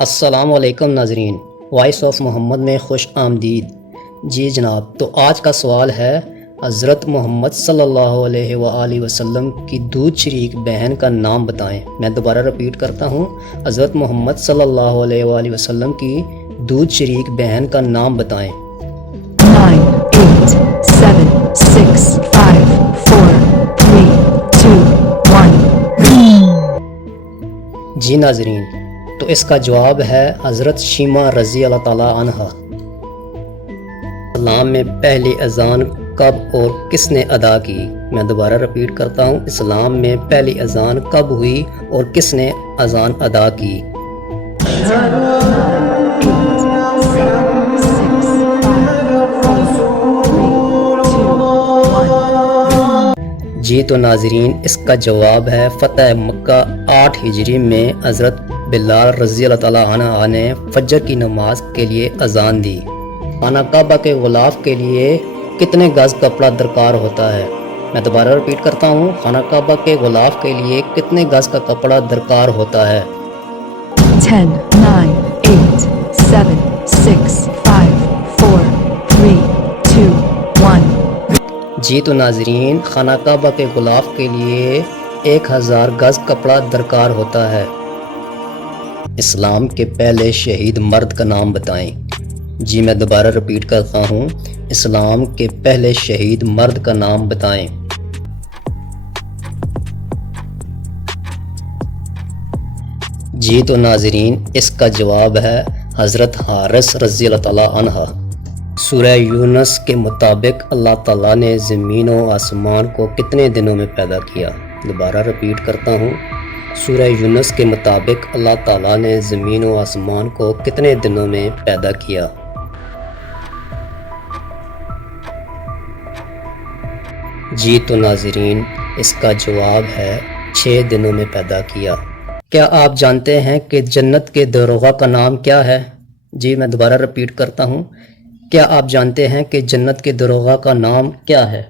السلام علیکم ناظرین، وائس آف محمد میں خوش آمدید۔ جی جناب، تو آج کا سوال ہے حضرت محمد صلی اللہ علیہ وآلہ وسلم کی دودھ شریک بہن کا نام بتائیں۔ میں دوبارہ رپیٹ کرتا ہوں، حضرت محمد صلی اللہ علیہ وآلہ وسلم کی دودھ شریک بہن کا نام بتائیں۔ 9, 8, 7, 6, 5, 4, 3, 2, 1. جی ناظرین، تو اس کا جواب ہے حضرت شیمہ رضی اللہ تعالیٰ عنہ۔ اسلام میں پہلی اذان کب اور کس نے ادا کی؟ میں دوبارہ رپیٹ کرتا ہوں، اسلام میں پہلی اذان کب ہوئی اور کس نے اذان ادا کی؟ 10, 9, 8, 7, 6, 5, 4, 3, 2, 1. جی تو ناظرین، اس کا جواب ہے فتح مکہ 8 ہجری میں حضرت بلال رضی اللہ تعالیٰ عنہ نے فجر کی نماز کے لیے اذان دی۔ خانہ کعبہ کے غلاف کے لیے کتنے گز کپڑا درکار ہوتا ہے؟ میں دوبارہ رپیٹ کرتا ہوں، خانہ کعبہ کے غلاف کے لیے کتنے گز کا کپڑا درکار ہوتا ہے؟ 10, 9, 8, 7, 6, 5, 4, 3, 2, 1. جی تو ناظرین، خانہ کعبہ کے غلاف کے لیے 1000 گز کپڑا درکار ہوتا ہے۔ اسلام کے پہلے شہید مرد کا نام بتائیں۔ جی میں دوبارہ رپیٹ کرتا ہوں، اسلام کے پہلے شہید مرد کا نام بتائیں۔ جی تو ناظرین، اس کا جواب ہے حضرت حارث رضی اللہ تعالیٰ عنہ۔ سورہ یونس کے مطابق اللہ تعالیٰ نے زمین و آسمان کو کتنے دنوں میں پیدا کیا؟ دوبارہ رپیٹ کرتا ہوں، سورہ یونس کے مطابق اللہ تعالیٰ نے زمین و آسمان کو کتنے دنوں میں پیدا کیا؟ جی تو ناظرین، اس کا جواب ہے 6 دنوں میں پیدا کیا۔ کیا آپ جانتے ہیں کہ جنت کے داروغہ کا نام کیا ہے؟ جی میں دوبارہ رپیٹ کرتا ہوں، کیا آپ جانتے ہیں کہ جنت کے داروغہ کا نام کیا ہے؟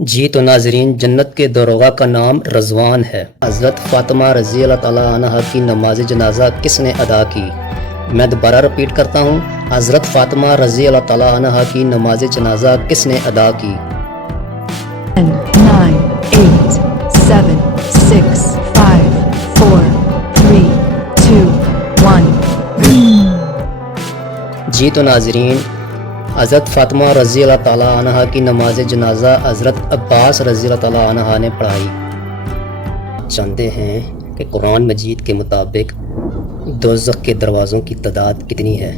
جی تو ناظرین، جنت کے داروغہ کا نام رضوان ہے۔ حضرت فاطمہ رضی اللہ تعالیٰ عنہ کی نماز جنازہ کس نے ادا کی؟ میں دوبارہ رپیٹ کرتا ہوں، حضرت فاطمہ رضی اللہ تعالیٰ عنہ کی نماز جنازہ کس نے ادا کی؟ 10, 9, 8, 7, 6, 5, 4, 3, 2, 1. جی تو ناظرین، حضرت فاطمہ رضی اللہ تعالیٰ عنہ کی نماز جنازہ حضرت عباس رضی اللہ تعالیٰ عنہ نے پڑھائی۔ جانتے ہیں کہ قرآن مجید کے مطابق دوزخ کے دروازوں کی تعداد کتنی ہے؟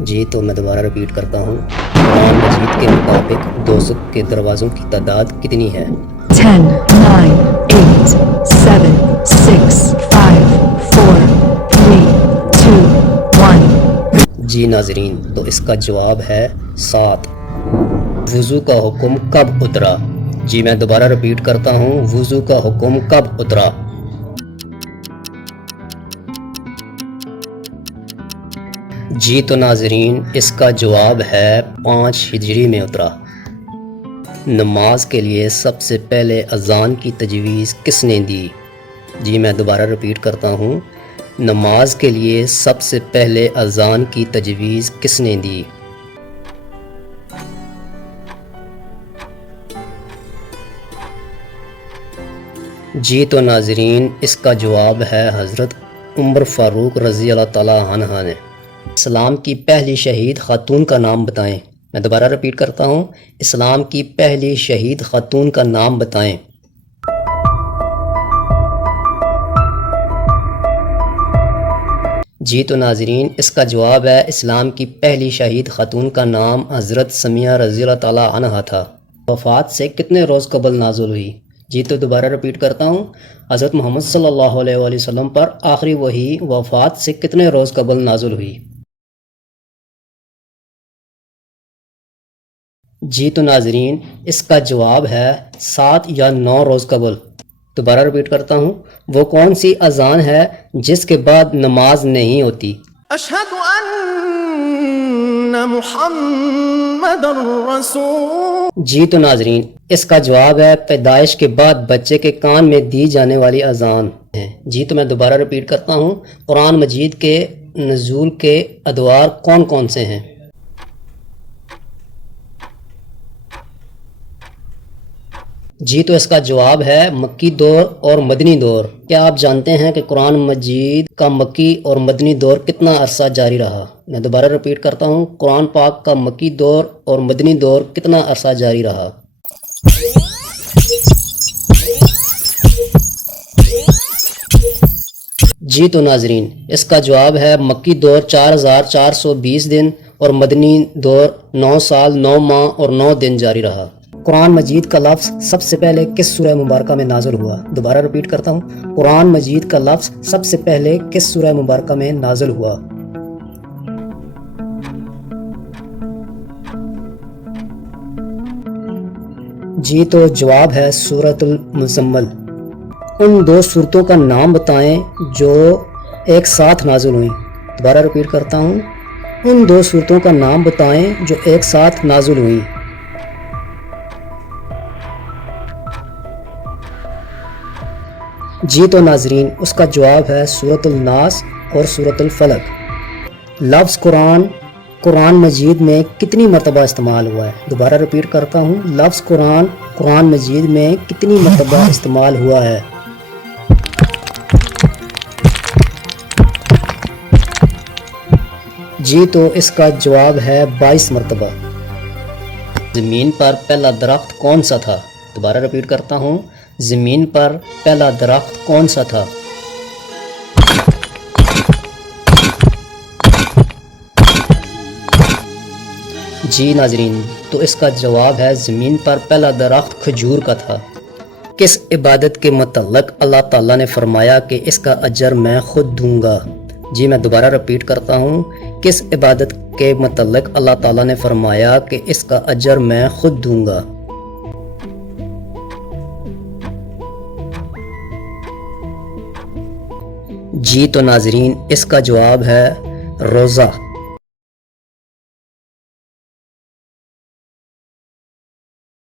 جی تو میں دوبارہ رپیٹ کرتا ہوں، قرآن مجید کے مطابق دوزخ کے دروازوں کی تعداد کتنی ہے؟ 10, 9, 8, 7, 6, 5, 4, 3, 2, 1. جی ناظرین، تو اس کا جواب ہے 7۔ وضو کا حکم کب اترا؟ جی میں دوبارہ رپیٹ کرتا ہوں، وضو کا حکم کب اترا؟ جی تو ناظرین، اس کا جواب ہے 5 ہجری میں اترا۔ نماز کے لیے سب سے پہلے اذان کی تجویز کس نے دی؟ جی میں دوبارہ رپیٹ کرتا ہوں، نماز کے لیے سب سے پہلے اذان کی تجویز کس نے دی؟ جی تو ناظرین، اس کا جواب ہے حضرت عمر فاروق رضی اللہ تعالیٰ عنہ نے۔ اسلام کی پہلی شہید خاتون کا نام بتائیں۔ میں دوبارہ رپیٹ کرتا ہوں، اسلام کی پہلی شہید خاتون کا نام بتائیں۔ جی تو ناظرین، اس کا جواب ہے اسلام کی پہلی شہید خاتون کا نام حضرت سمیہ رضی اللہ تعالیٰ عنہ تھا۔ وفات سے کتنے روز قبل نازل ہوئی؟ جی تو دوبارہ رپیٹ کرتا ہوں، حضرت محمد صلی اللہ علیہ وآلہ وسلم پر آخری وحی وفات سے کتنے روز قبل نازل ہوئی؟ جی تو ناظرین، اس کا جواب ہے 7 یا 9 روز قبل۔ دوبارہ رپیٹ کرتا ہوں، وہ کون سی اذان ہے جس کے بعد نماز نہیں ہوتی؟ أشهد أن محمد رسول. جی تو ناظرین، اس کا جواب ہے پیدائش کے بعد بچے کے کان میں دی جانے والی اذان ہے. جی تو میں دوبارہ ریپیٹ کرتا ہوں، قرآن مجید کے نزول کے ادوار کون کون سے ہیں؟ جی تو اس کا جواب ہے مکی دور اور مدنی دور. کیا آپ جانتے ہیں کہ قرآن مجید کا مکی اور مدنی دور کتنا عرصہ جاری رہا؟ میں دوبارہ ریپیٹ کرتا ہوں، قرآن پاک کا مکی دور اور مدنی دور کتنا عرصہ جاری رہا؟ جی تو ناظرین، اس کا جواب ہے مکی دور 4420 دن اور مدنی دور 9 سال 9 ماہ اور 9 دن جاری رہا. قرآن مجید کا لفظ سب سے پہلے کس سورہ مبارکہ میں نازل ہوا؟ دوبارہ ریپیٹ کرتا ہوں، قرآن مجید کا لفظ سب سے پہلے کس سورہ مبارکہ میں نازل ہوا؟ جی تو جواب ہے سورۃ المزمل. ان دو صورتوں کا نام بتائیں جو ایک ساتھ نازل ہوئیں. دوبارہ ریپیٹ کرتا ہوں، ان دو صورتوں کا نام بتائیں جو ایک ساتھ نازل ہوئیں. جی تو ناظرین، اس کا جواب ہے سورۃ الناس اور سورۃ الفلق. لفظ قرآن مجید میں کتنی مرتبہ استعمال ہوا ہے؟ دوبارہ ریپیٹ کرتا ہوں، لفظ قرآن مجید میں کتنی مرتبہ استعمال ہوا ہے؟ جی تو اس کا جواب ہے 22 مرتبہ. زمین پر پہلا درخت کون سا تھا؟ دوبارہ ریپیٹ کرتا ہوں، زمین پر پہلا درخت کون سا تھا؟ جی ناظرین، تو اس کا جواب ہے زمین پر پہلا درخت کھجور کا تھا. کس عبادت کے متعلق اللہ تعالیٰ نے فرمایا کہ اس کا اجر میں خود دوں گا؟ جی میں دوبارہ ریپیٹ کرتا ہوں، کس عبادت کے متعلق اللہ تعالیٰ نے فرمایا کہ اس کا اجر میں خود دوں گا؟ جی تو ناظرین، اس کا جواب ہے روزہ.